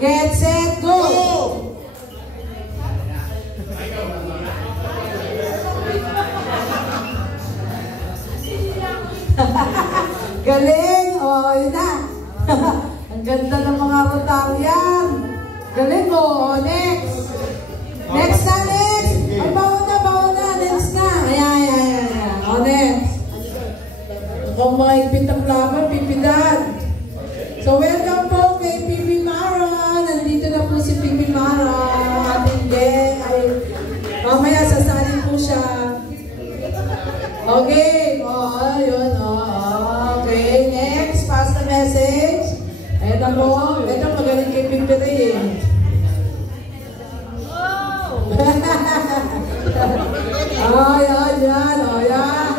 Get set, go! Galing! O, yun na. Ang ganda ng mga Rotarian. Galing mo. O, next. Next na, next. Ay, baon na. Next na. Ayan. O, next. Kung mga ipit ang laban, pipidad. So, welcome po kay Pipi Mara. Nandito na po si Pipi Mara. Ating ay, mamaya sasali po siya. Okay. O, yun. Okay, next. Pass the message. Ito po. Ito magaling kay Pipi rin. Yan.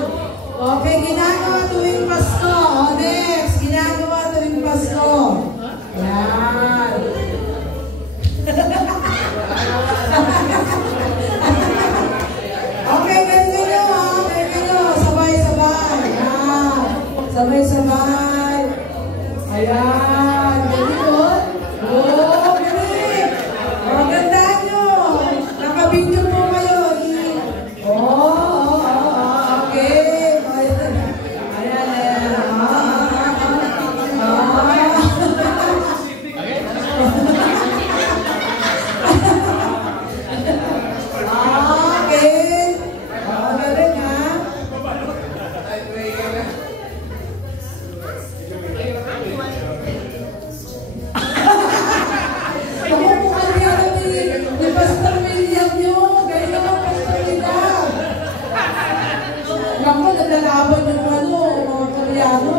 Okay, ginagawa tuwing Pasko. Next. Ginagawa tuwing Pasko. Yan. Okay, ganyan. Sabay-sabay. Yan. Sabay-sabay. Ayan. Ganyan o. Oh, galing. Maganda nyo. Nakabidyo po kayo. Okay. Ayan. Naku, naglalaban yung mga Koreano.